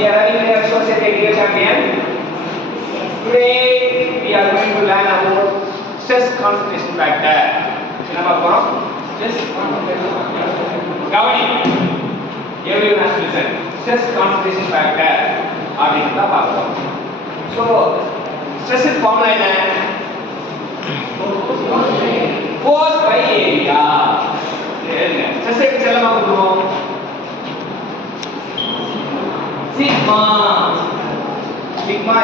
Dear running associate dear champion, today we are going to learn about stress concentration factor. என்ன பார்ப்போம்? Stress concentration factor. கவனி. Everyone has to listen. Stress concentration factor அப்படின்னு தான் பார்ப்போம். So stress formula என்ன? Force by area. சரிங்க. stress க்கு செல்லமா கொடுப்போம். Sigma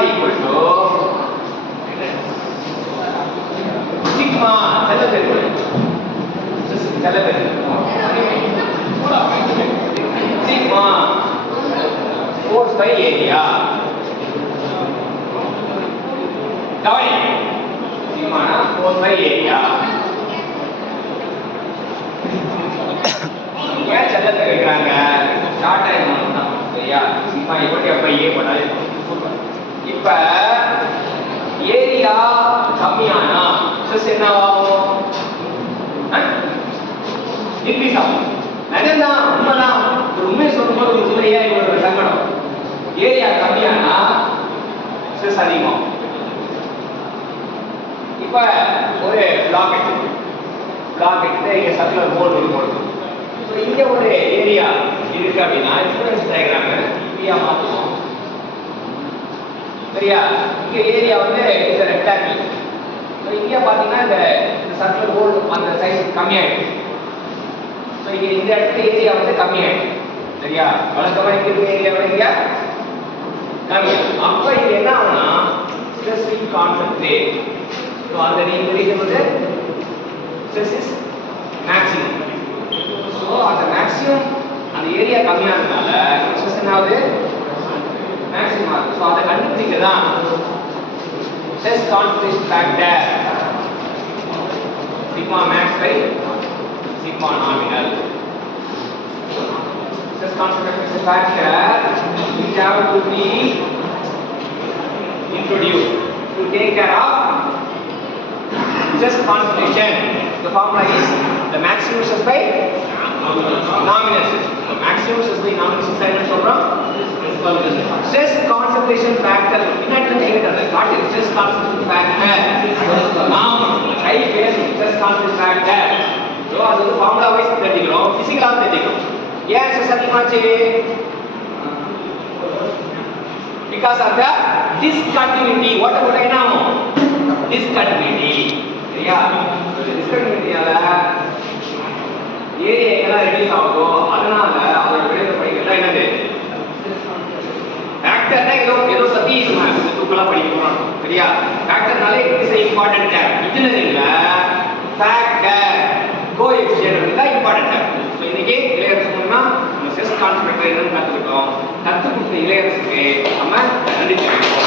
equal to sigma sigma force by area கவனி sigma na force by area ஏன் செல்லத்தை வைக்கிறாங்க ஷார்ட் டைம் தான் சரியா சிக்மா ஈக்குவல் எஃப் பை ஏ போட்டாலே சூப்பர் இப்போ ஏரியா கம்மியானா ஸ்ட்ரெஸ் என்ன ஆகும் இன்க்ரீஸ் ஆகும் நிஜம்தான் உண்மைதான் ஒரு உண்மையை சொல்லும்போது ஒரு உண்மையா இவ்வளவு சங்கடம் ஏரியா கம்மியானா ஸ்ட்ரெஸ் அதிகமாகும் இப்போ ஒரு பிளாக் எடுத்து இங்கே சர்க்குலர் போர்டு ஒன்று போடுது இங்க ஒரு ஏரியா இருக்கு அப்படின்னா இன்ஃப்ளூயன்ஸ் டயகிராம் இப்படியா மாத்துவோம் சரியா இங்க ஏரியா வந்து இஸ் a rectangle சோ இங்க பாத்தீங்கன்னா இந்த சர்க்குலர் ஹோல் அந்த சைஸ் கம்மியாயிடுச்சு சோ இங்க இந்த இடத்துல ஏரியா வந்து கம்மியாயிடுச்சு சரியா வழக்கமா இங்க இருக்க ஏரியா விட இங்க கம்மியா அப்ப இது என்ன ஆகும்னா ஸ்ட்ரெஸ் வில் கான்சென்ட்ரேட் சோ அந்த ரீஜன் வந்து stress is maximum So at the maximum அந்த ஏரியா கம்மியானதால ஸ்ட்ரெஸ் என்ன ஆகுது மேக்ஸிமம் ஆகுது சோ அத கண்டுபிடிக்க தான் stress concentration factor sigma max by sigma nominal stress concentration factor which have to be introduced to take care of stress concentration. The formula is the maximum stress by nominal stress. So maximum stress by nominal stress என்ன சொல்றோம் stress concentration factor பின்னாடி கேக்குறாங்க காட்டு stress concentration factor high base stress concentration factor so அது ஒரு formula wise தெரிஞ்சுக்கணும் physical ஆ தெரிஞ்சுக்கணும் ஏன் stress அதிகமாச்சு because of the discontinuity what about என்ன ஆகும் discontinuity சரியா discontinuityனால ஏரியா எல்லாம் ரெடியூஸ் ஆகுதோ அதனால அதோட விளைவு படிக்கிறதுலாம் என்னது ஃபேக்டர்னா ஏதோ சதீஷ் தூக்கெல்லாம் படிக்க போறோம் சரியா ஃபேக்டர்னாலே இட் இஸ் இம்பார்ட்டன்ட் டேம் இன்ஜினியரிங்ல ஃபேக்டர் கோஎஃபிஷியன்ட் தான் இம்பார்ட்டன்ட் டேம் ஸோ இன்னைக்கு இளையரசு சொன்னா நம்ம ஸ்ட்ரெஸ் கான்சன்ட்ரேட் என்னன்னு கற்றுக்கிட்டோம் கற்றுக் கொடுத்த இளையரசுக்கு நம்ம நன்றி தெரிவிப்போம்